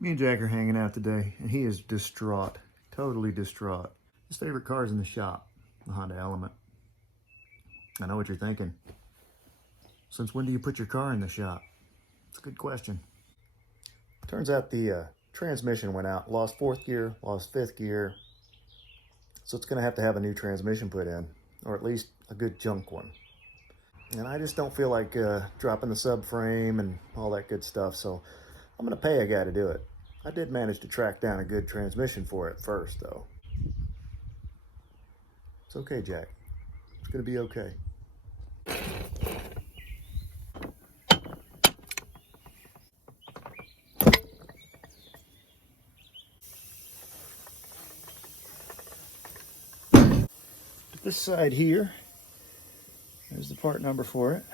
Me and Jack are hanging out today, and he is distraught, totally distraught. His favorite car is in the shop, the Honda Element. I know what you're thinking. Since when do you put your car in the shop? It's a good question. Turns out the transmission went out, lost fourth gear, lost fifth gear. So it's gonna have to have a new transmission put in, or at least a good junk one. And I just don't feel like dropping the subframe and all that good stuff, so I'm gonna pay a guy to do it. I did manage to track down a good transmission for it first, though. It's okay, Jack. It's gonna be okay. This side here, there's the part number for it.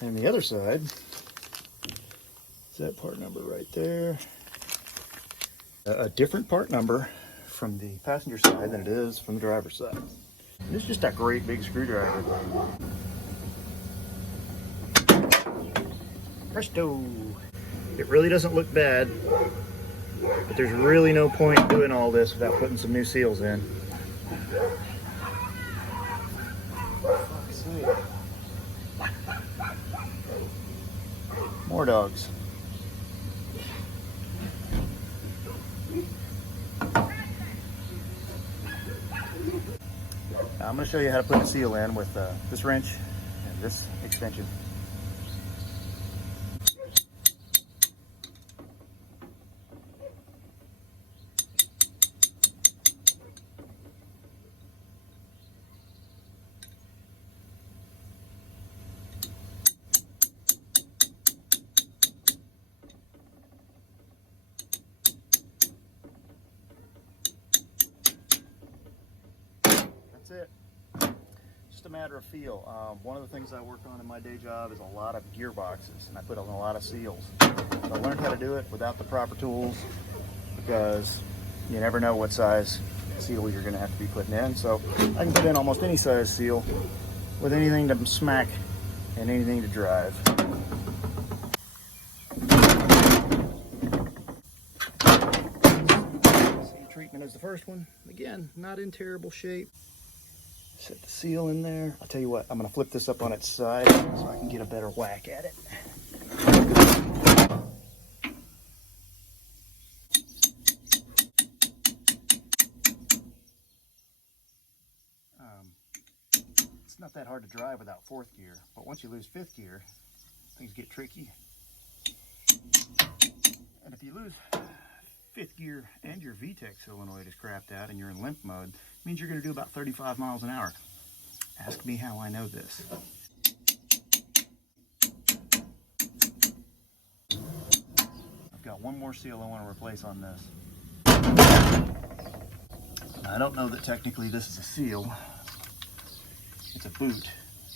And the other side is that part number right there. A different part number from the passenger side than it is from the driver's side. It's just a great big screwdriver. Presto! It really doesn't look bad, but there's really no point doing all this without putting some new seals in. More dogs. Now I'm going to show you how to put a seal in with this wrench and this extension. That's it. Just a matter of feel. One of the things I work on in my day job is a lot of gearboxes, and I put on a lot of seals. So I learned how to do it without the proper tools because you never know what size seal you're going to have to be putting in. So I can put in almost any size seal with anything to smack and anything to drive. Same treatment as the first one. Again, not in terrible shape. Set the seal in there. I'll tell you what, I'm going to flip this up on its side so I can get a better whack at it. It's not that hard to drive without fourth gear, but once you lose fifth gear, things get tricky. And if you lose fifth gear and your VTEC solenoid is crapped out and you're in limp mode, it means you're going to do about 35 miles an hour. Ask me how I know this. I've got one more seal I want to replace on this. I don't know that technically this is a seal. It's a boot.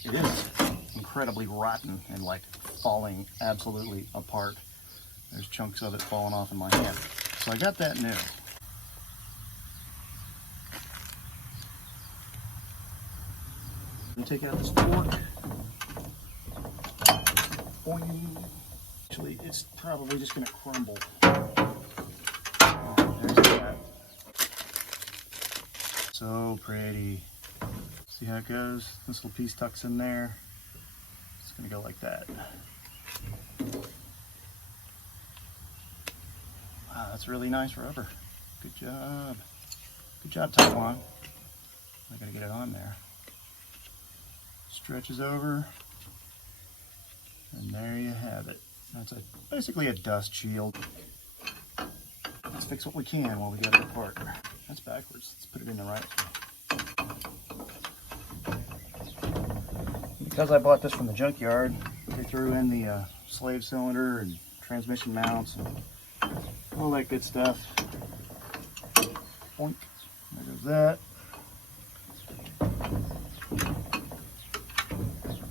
It is incredibly rotten and like falling absolutely apart. There's chunks of it falling off in my hand. So I got that new. I'm gonna take out this fork. Boing. Actually, it's probably just gonna crumble. Oh, there's that. So pretty. See how it goes? This little piece tucks in there. It's gonna go like that. Wow, that's really nice rubber. Good job. Good job, Taiwan. I gotta get it on there. Stretches over, and there you have it. That's basically a dust shield. Let's fix what we can while we got it apart. That's backwards. Let's put it in the right. Because I bought this from the junkyard, they threw in the slave cylinder and transmission mounts and all that good stuff. Boink. There goes that.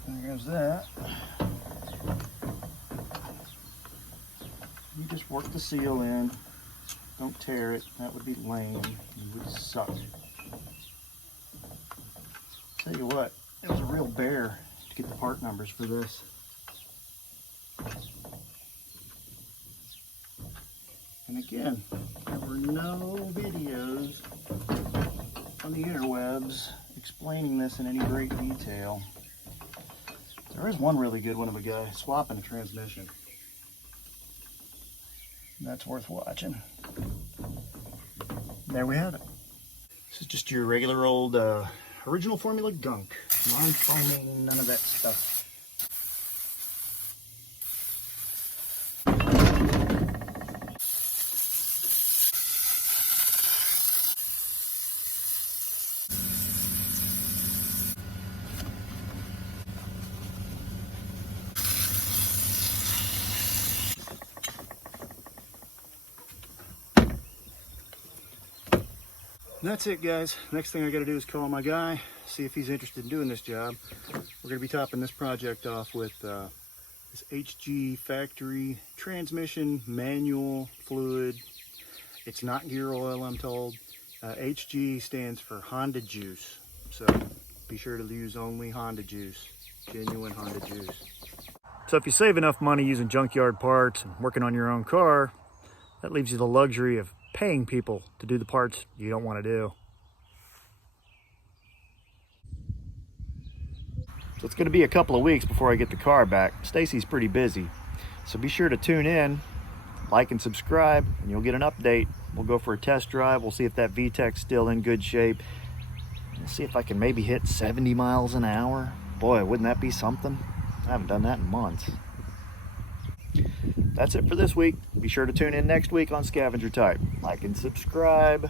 There goes that. You just work the seal in. Don't tear it. That would be lame. You would suck. Tell you what, it was a real bear to get the part numbers for this. And again, there were no videos on the interwebs explaining this in any great detail. There is one really good one of a guy swapping a transmission. That's worth watching. There we have it. This is just your regular old original formula gunk. Non-foaming, none of that stuff. That's it, guys. Next thing I got to do is call my guy, see if he's interested in doing this job. We're going to be topping this project off with this HG factory transmission manual fluid. It's not gear oil, I'm told. HG stands for Honda juice, so be sure to use only Honda juice, genuine Honda juice. So if you save enough money using junkyard parts and working on your own car, that leaves you the luxury of paying people to do the parts you don't want to do. So it's going to be a couple of weeks before I get the car back. Stacy's pretty busy, so be sure to tune in, like and subscribe, and you'll get an update. We'll go for a test drive. We'll see if that VTEC's still in good shape. We'll see if I can maybe hit 70 miles an hour. Boy, wouldn't that be something? I haven't done that in months. That's it for this week. Be sure to tune in next week on Scavenger Type. Like and subscribe.